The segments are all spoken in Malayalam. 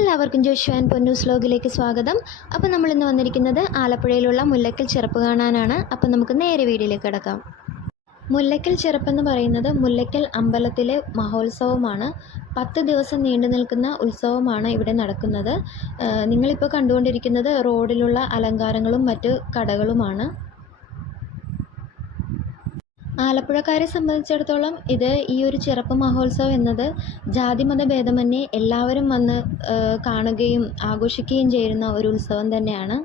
എല്ലാവർക്കും ജോഷു ആൻഡ് പൊന്നൂസ് ലോഗിലേക്ക് സ്വാഗതം. അപ്പോൾ നമ്മൾ ഇന്ന് വന്നിരിക്കുന്നത് ആലപ്പുഴയിലുള്ള മുല്ലക്കൽ ചെറുപ്പ് കാണാനാണ്. അപ്പോൾ നമുക്ക് നേരെ വീഡിയോയിലേക്ക് കിടക്കാം. മുല്ലക്കൽ ചെറുപ്പെന്ന് പറയുന്നത് മുല്ലക്കൽ അമ്പലത്തിലെ മഹോത്സവമാണ്. പത്ത് ദിവസം നീണ്ടു നിൽക്കുന്ന ഉത്സവമാണ് ഇവിടെ നടക്കുന്നത്. നിങ്ങളിപ്പോൾ കണ്ടുകൊണ്ടിരിക്കുന്നത് റോഡിലുള്ള അലങ്കാരങ്ങളും മറ്റ് കടകളുമാണ്. ആലപ്പുഴക്കാരെ സംബന്ധിച്ചിടത്തോളം ഇത് ഈ ഒരു ചെറുപ്പ് മഹോത്സവം എന്നത് ജാതിമത ഭേദമന്യേ എല്ലാവരും വന്ന് കാണുകയും ആഘോഷിക്കുകയും ചെയ്യുന്ന ഒരു ഉത്സവം തന്നെയാണ്.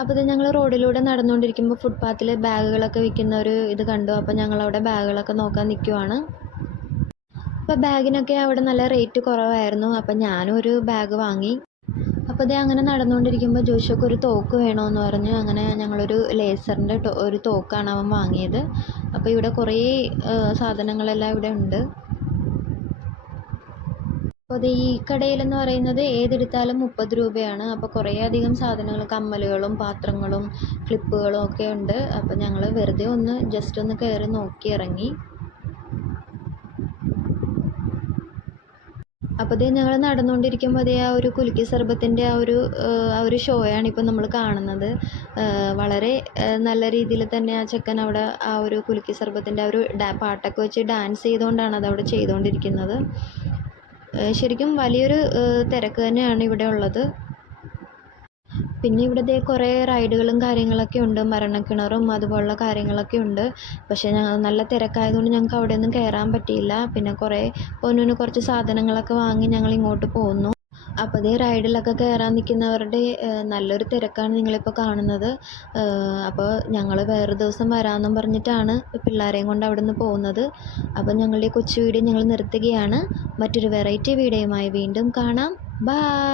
അപ്പോൾ ഇത് ഞങ്ങൾ റോഡിലൂടെ നടന്നുകൊണ്ടിരിക്കുമ്പോൾ ഫുട്പാത്തിൽ ബാഗുകളൊക്കെ വിൽക്കുന്ന ഒരു ഇത് കണ്ടു. അപ്പോൾ ഞങ്ങൾ അവിടെ ബാഗുകളൊക്കെ നോക്കാൻ നിൽക്കുവാണ് അപ്പോൾ ബാഗിനൊക്കെ അവിടെ നല്ല റേറ്റ് കുറവായിരുന്നു. അപ്പോൾ ഞാനും ഒരു ബാഗ് വാങ്ങി. അപ്പോൾ ഇതേ അങ്ങനെ നടന്നുകൊണ്ടിരിക്കുമ്പോൾ ജോഷുക്ക് ഒരു തോക്ക് വേണമെന്ന് പറഞ്ഞ് അങ്ങനെ ഞങ്ങളൊരു ലേസറിന്റെ ഒരു തോക്കാണ് അവൻ വാങ്ങിയത്. അപ്പോൾ ഇവിടെ കുറേ സാധനങ്ങളെല്ലാം ഇവിടെ ഉണ്ട്. അപ്പോൾ ഈ കടയിലെന്ന് പറയുന്നത് ഏതെടുത്താലും മുപ്പത് രൂപയാണ്. അപ്പോൾ കുറേ അധികം സാധനങ്ങൾ കമ്മലുകളും പാത്രങ്ങളും ക്ലിപ്പുകളും ഒക്കെ ഉണ്ട്. അപ്പോൾ ഞങ്ങൾ വെറുതെ ഒന്ന് ജസ്റ്റ് ഒന്ന് കയറി നോക്കി ഇറങ്ങി അപ്പോൾ ദേ ഞങ്ങൾ നടന്നുകൊണ്ടിരിക്കുമ്പോൾ അതേ ആ ഒരു കുലുക്കി സർബത്തിന്റെ ആ ഒരു ആ ഒരു ഷോയാണ് ഇപ്പം നമ്മൾ കാണുന്നത്. വളരെ നല്ല രീതിയിൽ തന്നെ ആ ചെക്കൻ അവിടെ ആ ഒരു കുലുക്കി സർബത്തിന്റെ ആ ഒരു പാട്ടൊക്കെ വെച്ച് ഡാൻസ് ചെയ്തുകൊണ്ടാണ് അവിടെ ചെയ്തുകൊണ്ടിരിക്കുന്നത്. ശരിക്കും വലിയൊരു തിരക്ക് തന്നെയാണ് ഇവിടെ ഉള്ളത്. പിന്നെ ഇവിടുത്തെ കുറേ റൈഡുകളും കാര്യങ്ങളൊക്കെ ഉണ്ട്. മരണക്കിണറും അതുപോലുള്ള കാര്യങ്ങളൊക്കെ ഉണ്ട്. പക്ഷേ ഞങ്ങൾ നല്ല തിരക്കായതുകൊണ്ട് ഞങ്ങൾക്ക് അവിടെ ഒന്നും കയറാൻ പറ്റിയില്ല. പിന്നെ കുറേ പൊന്നിന് കുറച്ച് സാധനങ്ങളൊക്കെ വാങ്ങി ഞങ്ങൾ ഇങ്ങോട്ട് പോന്നു. അപ്പോൾ ദേ റൈഡിലൊക്കെ കയറാൻ നിൽക്കുന്നവരുടെ നല്ലൊരു തിരക്കാണ് നിങ്ങളിപ്പോൾ കാണുന്നത്. അപ്പോൾ ഞങ്ങൾ വേറെ ദിവസം വരാമെന്നും പറഞ്ഞിട്ടാണ് പിള്ളേരെയും കൊണ്ട് അവിടെ നിന്ന് പോകുന്നത് അപ്പോൾ ഞങ്ങളുടെ കൊച്ചു വീഡിയോ ഞങ്ങൾ നിർത്തുകയാണ്. മറ്റൊരു വെറൈറ്റി വീഡിയോയുമായി വീണ്ടും കാണാം. ബായ്!